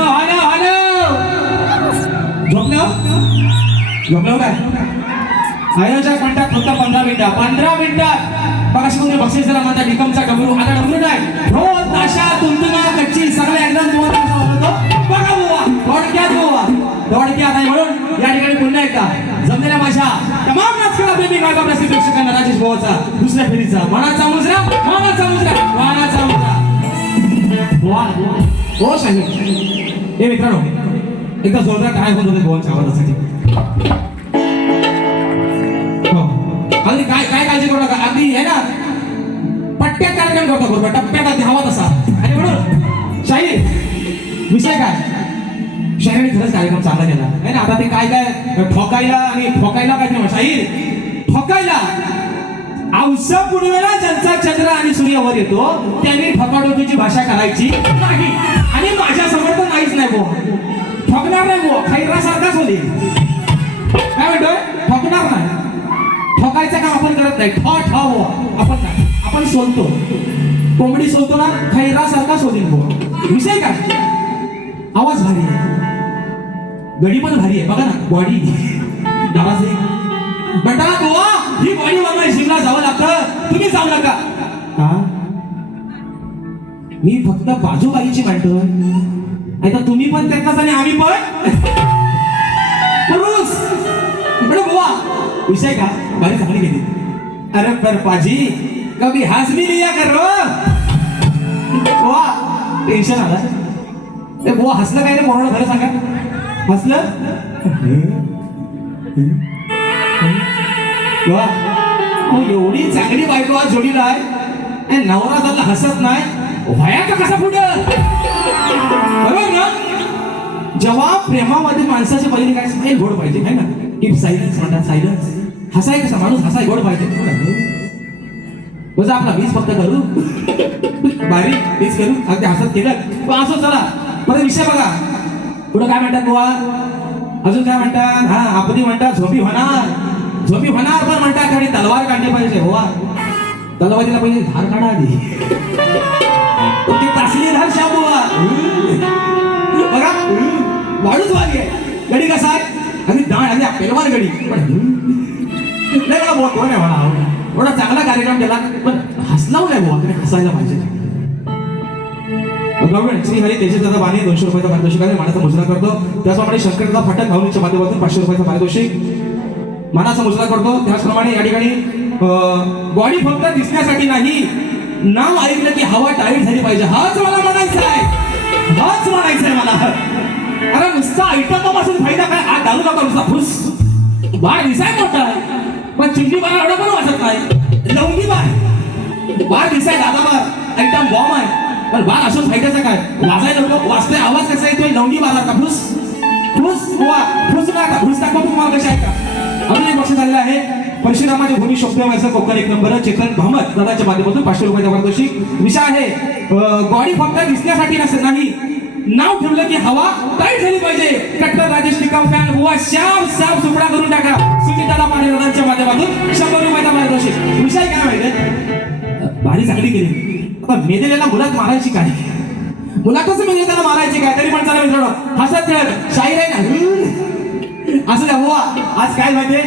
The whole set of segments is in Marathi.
हॅलो हॅलो झोपलो काय आयोजक म्हणतात फक्त 15 मिनिटात बघा शिकून बक्षीस दिला म्हणतात निकमचा डबरू आता डबरू नाही रोज ताशा तुंतुना कच्ची सगळे एकदम तुम्हाला बघा बुवा थोडक्यात आहे म्हणून या ठिकाणी पुन्हा एकदा जमलेल्या माझ्या तमाम नाचकला प्रेमी गायक प्रेक्षकांना राजेश भाऊचा दुसऱ्या फेरीचा मनाचा मुजरा बुवा हो सांगितलं हे मित्रांनो एकदा जोरदार काय होत होते भावांच्या आवाजासाठी अगदी काय काय काळजी करू नका अगदी आहे ना पट्ट्यात कार्यक्रम करतो बरोबर टप्प्यात अगदी हवा तसा आणि म्हणून शाहीर विषय काय शाहीरने खरंच कार्यक्रम चांगला केला आहे ना आता ते काय काय ठोकायला काय नाही शाहीर ठोकायला औसा पुनवेला ज्यांचा चंद्र आणि सूर्य वर येतो त्यांनी ठोकाडोकीची भाषा करायची नाही आणि माझ्या समोर तर नाहीच नाही बुवा ठोकणार नाही बुवा खैरासारखाच होते काय म्हणतोय ठोकणार नाही ठोकायचं काम आपण करत नाही आपण नाही आपण सोलतो कोंबडी सोलतो ना खैरासारखा सोलीन बुवा विषय काय आवाज भारी आहे गडी पण भारी आहे बघा ना बॉडी डावाचे बेटा बुवा ही बॉडी बनवायला जिमला जावं लागतं तुम्ही जाऊ नका का मी फक्त बाजूबाईची मांडतोय आता तुम्ही पण त्यातच आणि आम्ही पण पुरुष बडे बुवा विषय का बारी चांगली गेली अरे पर पाजी कभी हंस भी लिया करो बुवा टेन्शन आला ते बुवा हसलं काय रे पोराला खरं सांगा हसलं बुवा एवढी चांगली बायको आज जोडीला आहे नवरा त्याला हसत नाही भयाचा कसा फुटल बरोबर ना जेव्हा प्रेमामध्ये माणसाच्या पहिले काय स्माईल गोड पाहिजे है ना कीप सायलेन्स म्हणतात सायलेन्स हसाय कसा माणूस हसाय गोड पाहिजे बघा आपला वीज फक्त करू बारीक वीज करू अगदी हसत केलं पण असो चला परत विषय बघा पुढं काय म्हणतात बुवा अजून काय म्हणतात हा आपली म्हणतात झोपी होणार पण म्हणतात आणि तलवार काढली पाहिजे बुवा तलवारीला पहिले धार काढा आधी ती तासली धार शाब बुवा बघा वाढूच वाली आहे गडी कसा आहे अगदी दाण अगदी पेलवान गडी पण नाही मला बुवा कोण आहे मला एवढा चांगला कार्यक्रम केला पण हसलाव नाही बुवा तरी हसायला पाहिजे श्री हरी तेजस दादा बाने 200 रुपयाचा पारितोषिक आहे मानाचा मुजरा करतो त्याचप्रमाणे शंकरदादा फटक भावनेच्या माध्यमातून 500 रुपयाचा पारितोषिक मानाचा मुजरा करतो त्याचप्रमाणे या ठिकाणी बॉडी फक्त दिसण्यासाठी नाही नाव ऐकलं की हवा टाईट झाली पाहिजे हाच मला म्हणायचं आहे मला अरे नुसता ऐकतो पासून फायदा काय आज दारू नका नुसता फुस बाळ दिसाय मोठा आहे पण चिमणी बाळ एवढा पण वाजत नाही लवंगी बाळ दिसाय दादा बाळ एकदम बॉम्ब आहे पण बाळ असून फायद्याचा काय वाजायला नको वाजतोय आवाज कसा येतोय लवंगी बाजार का फुस नका फुस दाखवा तुम्हाला कशा आहे का अजून एक बक्षीस झालेलं आहे परशुरामाच्या भूमी शोभदेवाचा कोकण 1 नंबर चेतन भामत दादाच्या माध्यमातून 500 रुपयाचा पारितोषिक विषय आहे बॉडी फक्त दिसण्यासाठी नाही नाव ठेवलं की हवा टाईट झाली पाहिजे कट्टर राजेश निकम फॅन बुवा श्याम सुपडा करून टाका सुनीताला पाटील दादाच्या माध्यमातून 100 रुपयाचा पारितोषिक विषय काय माहिती भारी चांगली केली आता मेलेल्याला मुलात मारायची काय मुलातच मेलेल्याला मारायची काय तरी पण चला मित्रांनो हसत खेळत शाहीर आहे ना असं द्या बुवा आज काय माहितीये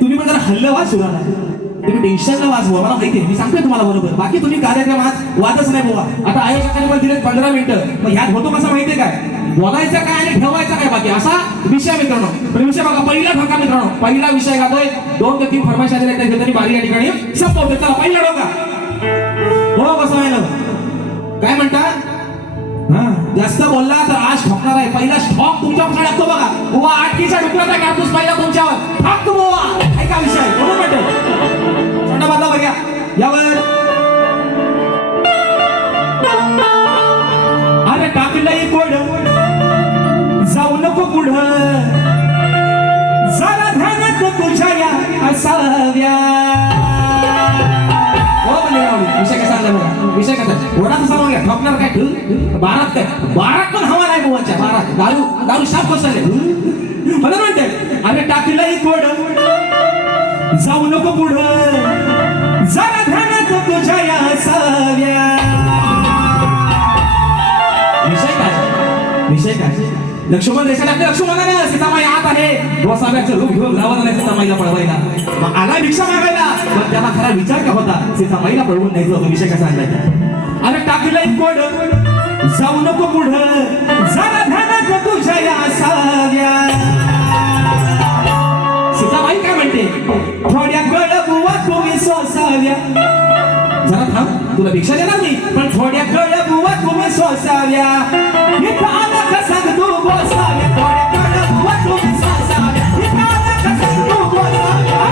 तुम्ही पण जरा हल्लं वाज सुरू तुम्ही टेन्शनला वाज बुवा मला माहिती आहे मी सांगतोय तुम्हाला बरोबर बाकी तुम्ही कार्यक्रमात वादच नाही बुवा आता आयोजकांनी पण दिले 15 मिनिटं मग ह्यात होतो कसं माहितीये काय बोलायचं काय आणि ठेवायचं काय बाकी असा विषय मित्रांनो पण विषय बघा पहिला ठोका मित्रांनो पहिला विषय गातोय 2 ते 3 फरमाईश आलेल्या आहेत त्याच्या तरी बारी या ठिकाणी संपवते चला पहिला ठोका हो कसं आहे ना काय म्हणतात जास्त बोलला तर आज ठोकणार आहे पहिला स्टॉक तुमच्यावर टाकतो बघा बुवा 8कीचा डुकराचा कापूस पहिला तुमच्यावर टाकतो बुवा ऐका विषय म्हणून म्हणतो छोटा बदला बघा यावर अरे टाकलंय कोड जाऊ नको पुढं जरा ध्यानात तुझ्या या असाव्या विषय कसा आला बघा विषय कसा ओढा कसा बघा ठोकणार काय बारात पण हवा नाही बुवाच्या बारात दारू साफ बसले मला म्हणते अरे टाकलंय कोड जाऊ नको पुढं जरा ध्यानात तुझ्या या असाव्या विषय काय विषय काय? लक्ष्मण रेषा लागले. लक्ष्मणाने सीतामाई आत आहे, गोसाव्याचं रूप घेऊन लावत नाही सीतामाईला पळवायला. मग आला भिक्षा मागायला, पण त्याला खरा विचार का होता? सीतामाईला पळवून न्यायचा होता. विषय कसा आणलाय? अरे टाकलंय कोड, जाऊ नको पुढं, जरा ध्यानात तुझ्या या साव्या. सीतामाई काय म्हणते? थोड्या गळ बुवा तुम्ही सोसाव्या. जरा थांब, तुला भिक्षा देणार मी, पण थोड्या गळ बुवा तुम्ही सोसाव्या. इथं आला का सांग तू गोसाव्या. थोड्या गळ बुवा तुम्ही सोसाव्या. इथं आला का सांग तू गोसाव्या.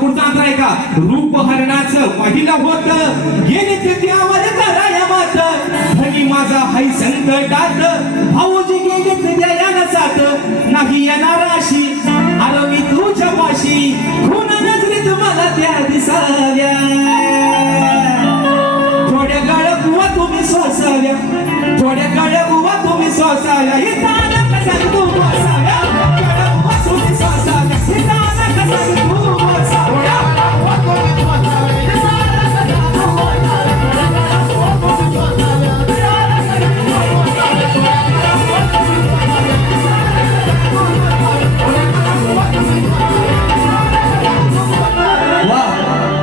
पुढचा अंतर आहे का? रूप हरणाचं पहिला होत गेले ते त्यावर कराया मात. धनी माझा हाय संकटात, भाऊजी गेले ते द्यायला जात. नाही येणार अशी आलो मी तुझ्या पाशी, खून नजरेत मला त्या दिसाव्या. थोड्या गाळ बुवा तुम्ही सोसाव्या. थोड्या गाळ बुवा तुम्ही सोसाव्या. इथं आला कसा तू बसाव्या. गाळ बुवा तुम्ही सोसाव्या. इथं आला कसा तू बसाव्या.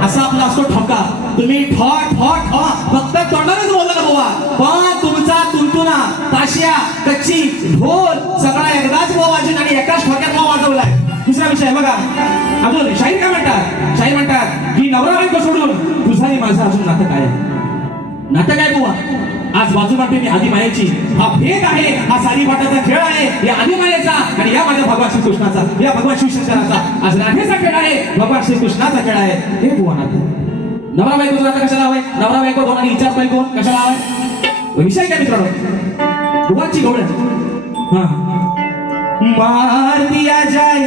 असा आपला असतो ठोका. तुम्ही ठॉ ठॉ ठॉ फक्त तोंडानेच बोलला बुवा, पण तुमचा तुंतुना, ताशिया, कच्ची, ढोल सगळा एकदाच बोवाजी आणि एकाच ठोक्यात बोवा वाजवलाय. दुसरा विषय बघा, अजून शाहीर काय म्हणतात? शाहीर म्हणतात की नवरा बायको सोडून तुझा आणि माझं अजून नातं काय? नातं काय बुवा? आज बाजू मांडते मी आधी मायेची. हा भेद आहे, हा सारी पाटाचा खेळ आहे. या आधी मायेचा आणि या माझ्या भगवान श्रीकृष्णाचा, या भगवान शिवशंकराचा. आज राधेचा खेळ आहे, भगवान श्रीकृष्णाचा खेळ आहे. हे बुवा नातं. नवरा बायकोचं नातं कशाला हवंय? नवरा बायको दोघांनी विचार पाहिजे कोण कशाला हवंय? विषय काय मित्रांनो? बुवाची गवळ हा मार दिया जाए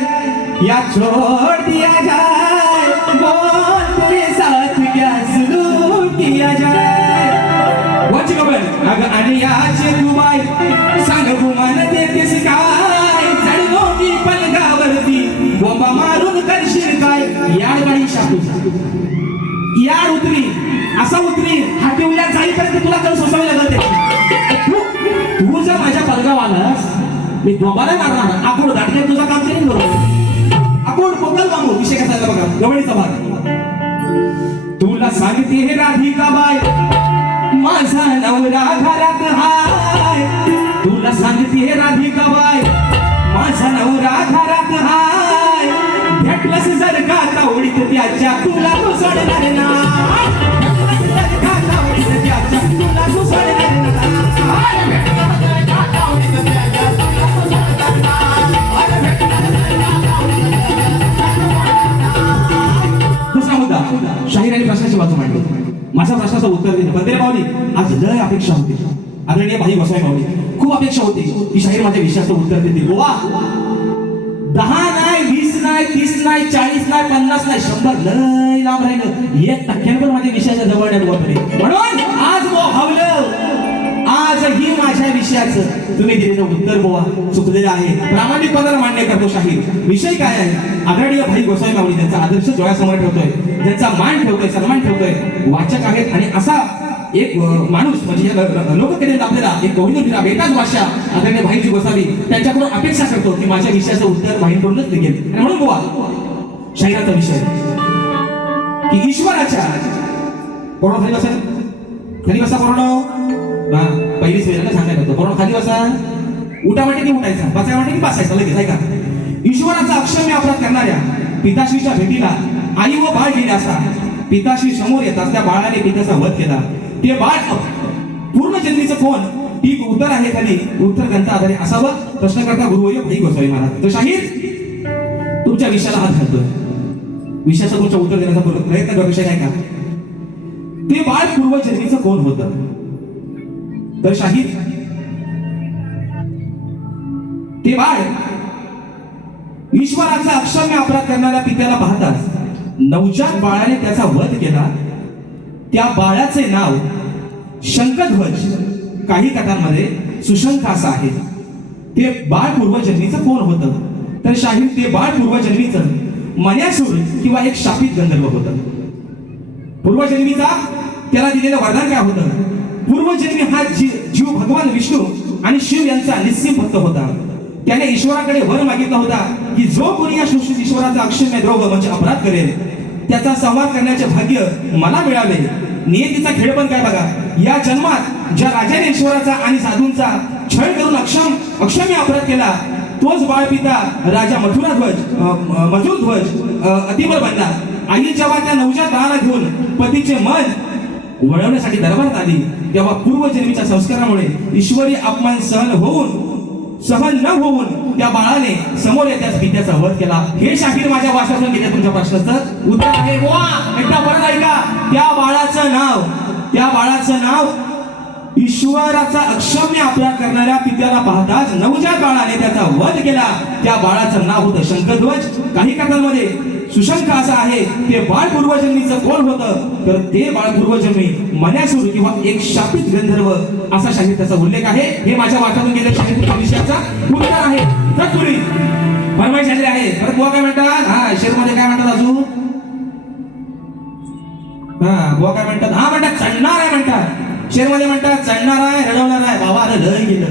या छोड़ दिया जाए, बोल तेरे साथ क्या सुलूक किया जाए. वाची गवळ अगं आणि याचे दुबाई सांग गुमान देतेस काय. चढलो की पलगावरती बोंबा मारून करशील काय. याड गाडी शापू याड उतरी असा उतरी हातीवल्या जाईपर्यंत तुला कळ सोसावी लागते. तू जर माझ्या पलगाव आलास मी दोबाला मारणार. आकोड दाटके तुझं काम करेन बरोबर. आकोड पोकल बांबू. विषय कसा आहे बघा, गवळीचा भाग. तुला सांगते हे राधिका बाय, माझा नवरा घरात हाय. तुला सांगते हे राधिका बाय, माझा नवरा घरात हाय. भेटलंस जर का तावडीत त्याच्या तुला तू सोडणार नाही. भेटलंस जर का तावडीत त्याच्या तुला तू सोडणार नाही. दुसरा मुद्दा, शाहिरांनी प्रश्नाची बाजू मांडली. माझ्या प्रश्नाचं उत्तर देणं. बंदरे माऊली आज लय अपेक्षा होती. आदरणीय भाई गोसावी माऊली खूप अपेक्षा होती की शाहीर माझ्या विषयाचं उत्तर देतील. गोवा 10 नाही, 20 नाही, 30 नाही, 40 नाही, 50 नाही, 100 लय लांब राहिलं. 1% पण माझ्या विषयाच्या जवळ नाही गोवाकडे. म्हणून आज भावलं. आज ही माझ्या विषयाचं तुम्ही दिलेलं उत्तर गोवा चुकलेलं आहे. प्रामाणिकपणाला मान्य करतो शाहीर. विषय काय आहे? आदरणीय भाई गोसावी माऊली ज्यांचा आदर्श डोळ्यासमोर ठेवतोय, ज्यांचा मान ठेवतोय, सन्मान ठेवतोय, वाचक आहेत. आणि असा एक माणूस म्हणजे लोककलेत आपल्याला एक गौरी एकाच भाषा आदरणीय भाईजी गोसावी त्यांच्याकडून अपेक्षा करतो की माझ्या विषयाचं उत्तर भाईंकडूनच निघेल. आणि म्हणून गोवा शाहिराचा विषय की ईश्वराच्या कोरोना खाली बसा, खाली बसा कोरोना. हा पहिलीच वेळेला सांगायला होतं कोरोना खाली बसा. उठा वाटे की उठायचा, बसाय वाटे की बसायचा. लगेच ऐका, ईश्वराचा अक्षम्य अपराध करणाऱ्या पिताश्रीच्या भेटीला आई व बाळ गेले असता पिताश्री समोर येतात. त्या बाळाने पित्याचा वध केला. ते बाळ पूर्ण जन्मीचं कोण? ठीक उत्तर आहे खाली. उत्तर ग्रंथ आधारे असावं. प्रश्नकर्ता गुरुवर्य भाई गोसावी महाराज. तर शाहीर तुमच्या विषयाला हात घालतोय. विषयाचं तुमच्या उत्तर देण्याचा प्रयत्न करतो. विषय काय का ते बाळ पूर्वजन्मीचं कोण होतं? तर शाहीर, ते बाळ ईश्वराचा अक्षम्य अपराध करणाऱ्या पित्याला पाहताच नवजात बाळाने त्याचा वध केला. त्या बाळाचे नाव शंखध्वज, काही कथांमध्ये सुशंख असं आहे. ते बाळ पूर्वजन्मीचं कोण होतं? तर शाहीर, ते बाळ पूर्वजन्मीचं मन्यासूर किंवा एक शापित गंधर्व होतं. पूर्वजन्मीचा त्याला दिलेलं वरदान काय होतं? पूर्वजन्मी हा जीव भगवान विष्णू आणि शिव यांचा निस्सीम भक्त होता. त्याने ईश्वराकडे वर मागितला होता की जो कोणी या सृष्टीत ईश्वराचा अक्षम्य द्रोह म्हणजे अपराध करेल त्याचा संहार करण्याचे भाग्य मला मिळावे. नियतीचा खेळ पण काय बघा, या जन्मात ज्या राजाने ईश्वराचा आणि साधूंचा छळ करून अक्षम्य अपराध केला तोच बाळपिता राजा मधुरध्वज अतिबल बनला. आई जेव्हा त्या नवजात बाळाला घेऊन पतीचे मन वळवण्यासाठी दरबारात आली तेव्हा पूर्वजन्मीच्या संस्कारामुळे ईश्वरी अपमान सहन न होऊन त्या बाळाने समोर येत्याच पित्याचा वध केला. हे शाहीर माझ्या वाचनातून गेले. तुमच्या प्रश्नाचं उत्तर आहे वा. एकदा परत ऐका. त्या बाळाचं नाव ईश्वराचा अक्षम्य अपराध करणाऱ्या पित्याला पाहताच नवजात बाळाने त्याचा वध केला. त्या बाळाचं नाव होतं शंखध्वज. काही कथांमध्ये सुशंख असं आहे. ते बाळ पूर्वजन्मीचं कोण होतं? तर ते बाळ पूर्वजन्मी मन्यासूर किंवा एक शापित गंधर्व असा शाहीर त्याचा उल्लेख आहे. हे माझ्या वाटातून गेल्या शाहीर विषयाचा उत्तर आहे. तत्पुरी फरमाईश झालेली आहे. परत बुवा काय म्हणतात? हा, शेरमध्ये काय म्हणतात अजून? हा, बुवा काय म्हणतात? हा म्हणतात चढणार आहे म्हणतात. शेरमध्ये म्हणतात चढणार आहे, रडवणार आहे. बाबा अरे लय गेलं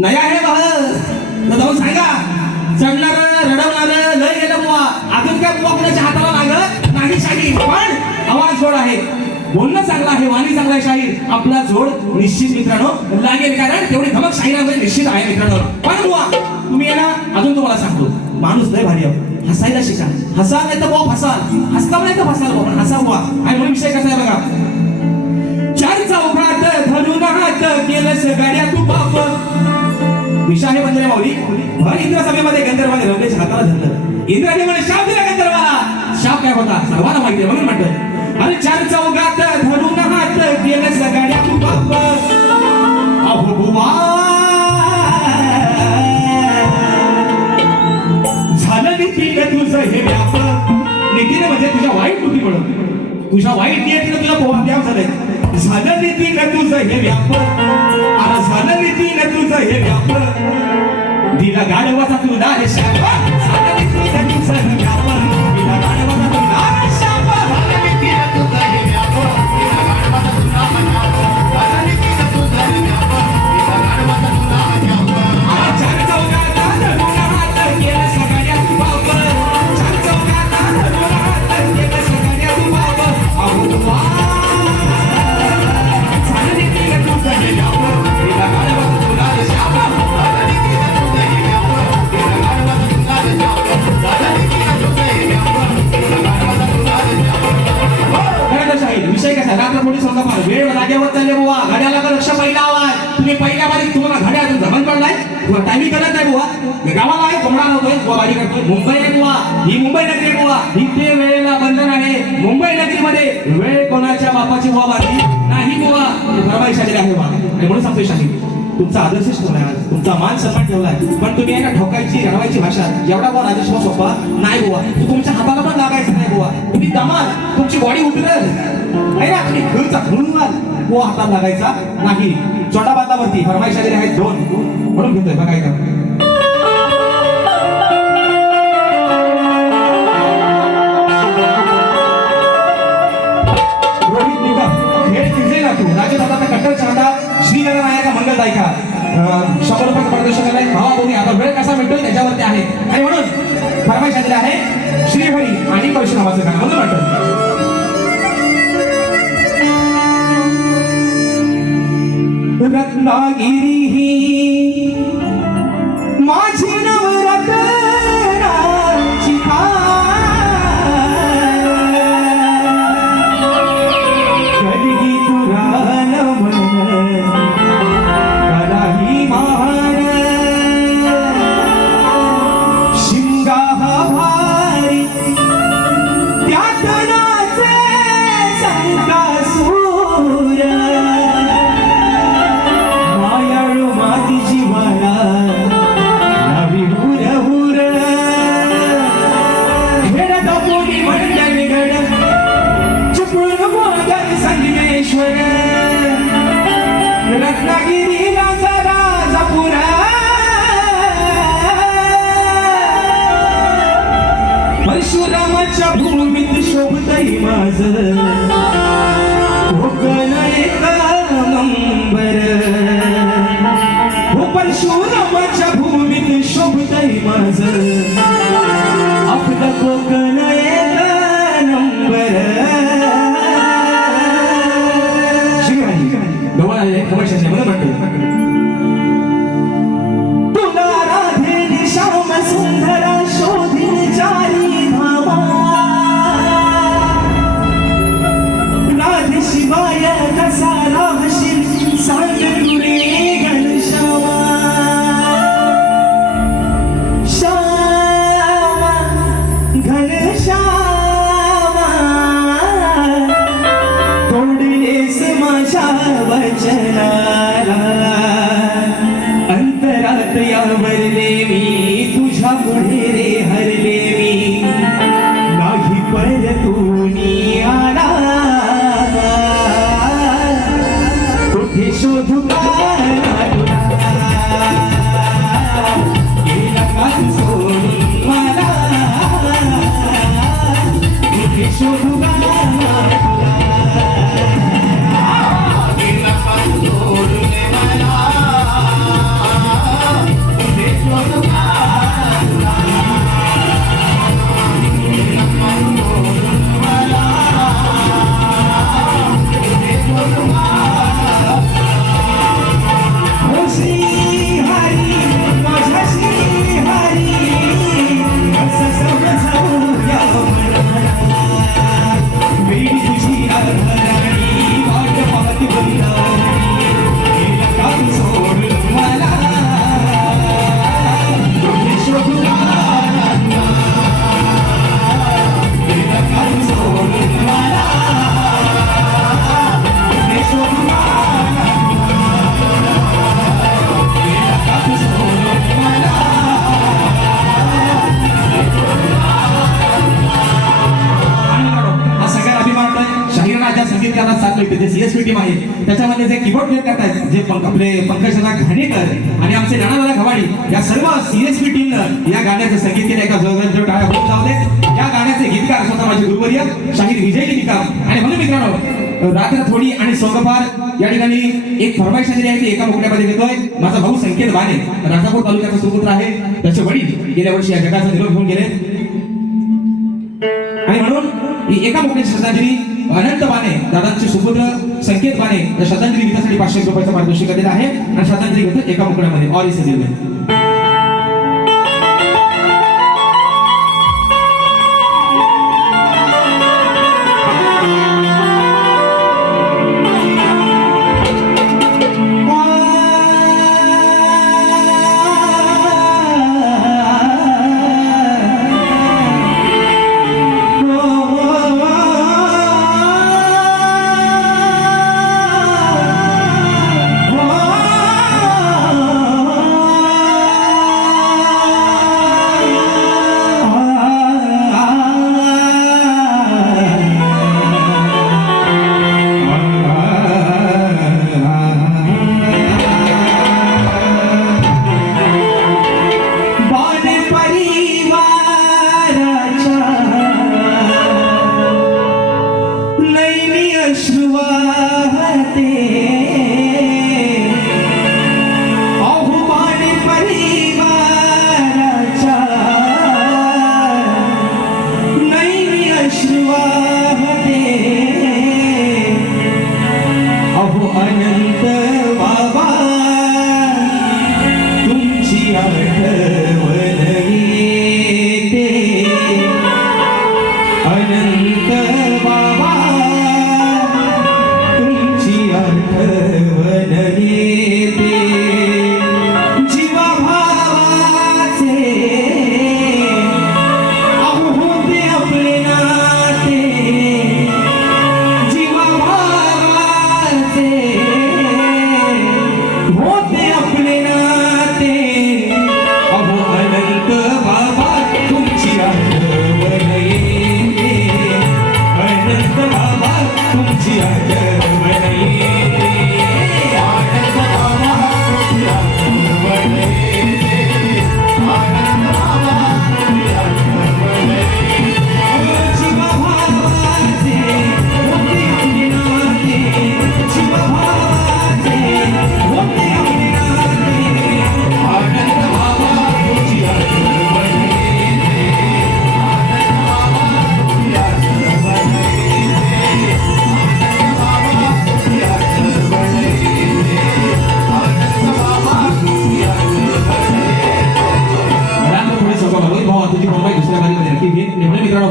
नाही आहे बाबा, जाऊन सांगा. चढणार रडवणार लय गेलं बुवा. अजून काय बुवा कुणाच्या हाताला लागत नाही शाहीर, पण आवाज जोड आहे, बोलणं चांगलं आहे, वाणी चांगला आहे शाहीर. आपला जोड निश्चित मित्रांनो लागेल, कारण तेवढी धमक शाहिरामध्ये निश्चित आहे मित्रांनो. पण बुवा तुम्ही आहे ना, अजून तुम्हाला सांगतो, माणूस लय भारी आहे. हसायला शिका. हसा नाही तर बुवा फसाल, हसता नाही तर फसाल बुवा, पण हसा बुवा. आणि म्हणून विषय कसा आहे बघा. चार चौघात धरून हात केलंस गाड्या तू बाप. विषय आहे बंधरे माऊली. भर इंद्र सभेमध्ये गंधर्वाने रंगेच्या हाताला धरलं. इंद्राने म्हणे शाप दिला गंधर्वाला. शाप काय होता सर्वांना माहिती आहे, म्हणून म्हणतं अरे चार चौघात धरून हात केलंस गाड्या तू बाप. अहो बुवा झालं नीतीने तुझं हे व्याप. नीतीने म्हणजे तुझ्या वाईट कृतीमुळं, तुझ्या वाईट नियतीने तुझा व्याप झालंय. झालं नीतीने तुझं हे व्याप. अरे झालं नीतीने तुझं हे व्याप. दिला गाढवाचा तुला रे शाप. झालं नीतीने तुझं हे व्याप. दिला गाढवाचा तुला रे शाप. झालं नीतीने तुझं हे व्याप. दिला गाढवाचा तुला व्याप. झालं नीतीने तुझं हे व्याप. दिला गाढवाचा तुला व्याप. अरे चार चौघात धरून हात केलंस गाड्या तू बाप. चार चौघात धरून हात केलंस गाड्या तू बाप. अहो वा विषय कसा रात्र मोठी समजा वेळ जागेवर चालले बुवा. घड्याला लक्ष पहिला आवाज. तुम्ही पहिल्या बारीक तुम्हाला घड्याळातून जमन पडलाय, टायमिंग करत नाही बुवा. गावाला आहे कोंबडा नव्हतोय बुवा, बारी करतोय. मुंबई आहे बुवा, ही मुंबई नगरी आहे बुवा. इथे वेळेला बंधन आहे. मुंबई नगरीमध्ये वेळ कोणाच्या बापाची बुवा बारी नाही बुवा. फरमाईश आलेली आहे बुवा. आणि म्हणून सांगतोय शाहीर, तुमचा आदर्शच ठेवलाय, तुमचा मान सन्मान ठेवलाय, पण तुम्ही आहे ना ठोकायची रडवायची भाषा एवढा बुवा राजेश्वर सोपा नाही बुवा. तुमच्या हाताला पण लागायचं नाही बुवा. तुम्ही दमाल, तुमची बॉडी उतरेल आहे ना, तुम्ही घरचा घरून बुवा हातात लागायचा नाही. छोटा बांधावरती फरमाईश आलेले आहेत 2, म्हणून घेतोय बघा. काय रोहित निकम हे तिथे ना तू राजदादाचा कट्टर चाहता श्रीनगर नायका मंगल दायका 100 रुपयाचं प्रदर्शन आहे. भावा बोनी आता वेळ कसा मिळतोय त्याच्यावरती आहे. आणि म्हणून फरमाईश आलेली आहे श्रीहरी आणि परशुरामाचं गाणं. म्हणून वाटतं रत्नागिरी ही माझी नवरत्नाची कधी तुरा नमन कलाही महान शिंगा भारी त्यात नाचे संका सोबतही माझ कोकण एक नंबर हो परशुरामाच्या भूमीत शोभतही माझ आपलं कोकण एक नंबर गवळ आले कमर्शियल मला म्हणतो तुला राधे श्याम सुंदरा शोधिन चारी धामा राधे शिवाय कसा राहशील सांग तुरे घनश्यामा श्यामा घनश्यामा तोडलेस माझ्या वचनाला अंतरात यावरले मी तुझ्या पुढे रे हरले मी नाही परतून आला कुठे शोधू गेला का तू सोडून मला कुठे शोधू संगीतकारांना साथ मिळते जे सीएसपी टीम आहे त्याच्यामध्ये जे कीबोर्ड प्ले करतायत जे आपले पंकजदादा घाणेकर आणि आमचे नानादादा खवाडी या सर्व सीएसपी टीमनं या गाण्याचं संगीत केलं एका जोरदार टाळ्या होऊन जाऊ दे या गाण्याचे गीतकार स्वतः माझे गुरुवर्य शाहीर विजय निकाम आणि म्हणून मित्रांनो रात्र थोडी आणि सोंगपार या ठिकाणी एक फरमाईश आलेली आहे ती एका मुकड्यामध्ये घेतोय माझा भाऊ संकेत बाणे राजापूर तालुक्याचा सुपुत्र आहे त्याचे वडील गेल्या वर्षी या जगाचा निरोप घेऊन गेले आणि म्हणून एका मुकड्याची श्रद्धांजली अनंत बाणे दादांचे सुपुत्र संकेत बाणे या श्रद्धांजली गीतासाठी 500 रुपयाचं पारितोषिक दिलेलं आहे आणि श्रद्धांजली घेतो एका मुकड्यामध्ये और इसे दिल में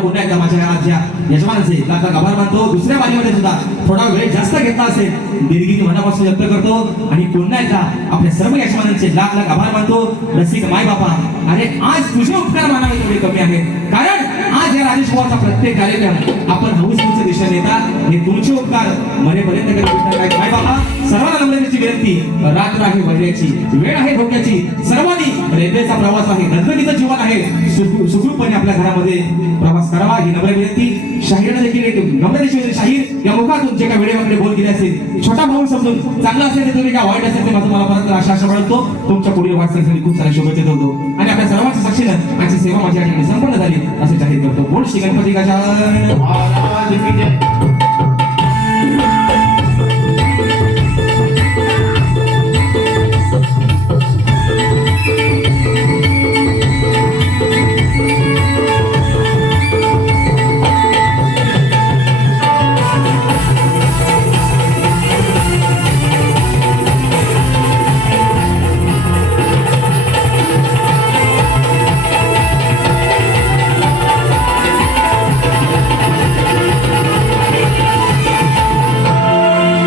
पुन्हा एकदा माझ्या आजच्या यजमानाचे लाख लाख आभार मानतो. दुसऱ्या बाजूमध्ये सुद्धा थोडा वेळ जास्त घेतला असेल, दिलगिरी मनापासून व्यक्त करतो आणि पुन्हा एकदा आपल्या सर्व यजमानांचे लाख लाख आभार मानतो. रसिक माय बापा, अरे आज तुझे उपकार मानावे थोडे कमी आहेत, कारण आज या राजेश भावाचा प्रत्येक कार्यक्रम आपण हौस दिशेने येतात. हे तुमचे उपकार मरेपर्यंत कधी माय बापा. सर्वांना नम्रतेची विनंती, रात्र आहे वैऱ्याची, वेळ आहे धोक्याची, सर्वांनी रेल्वेचा प्रवास आहे, गणपतीचं जीवन आहे, सुखरूपपणे आपल्या घरामध्ये प्रवास करावा ही नम्र विनंती. शाहीरने देखील एक नम्रतेची विनंती. शाहीर या मुखातून जे काही वेळेवाकडे बोल केले असेल, छोटा भाऊ समजून चांगला असेल तर तुम्ही काय वाईट असेल ते माझं मला परत आशा बाळगतो. तुमच्या पुढील वाटचालीसाठी खूप साऱ्या शुभेच्छा देतो आणि आपल्या सर्वांच्या साक्षीनं आजची सेवा माझ्या ठिकाणी संपन्न झाली असे जाहीर करतो. बोल श्री गणपती गजानन महाराज की जय.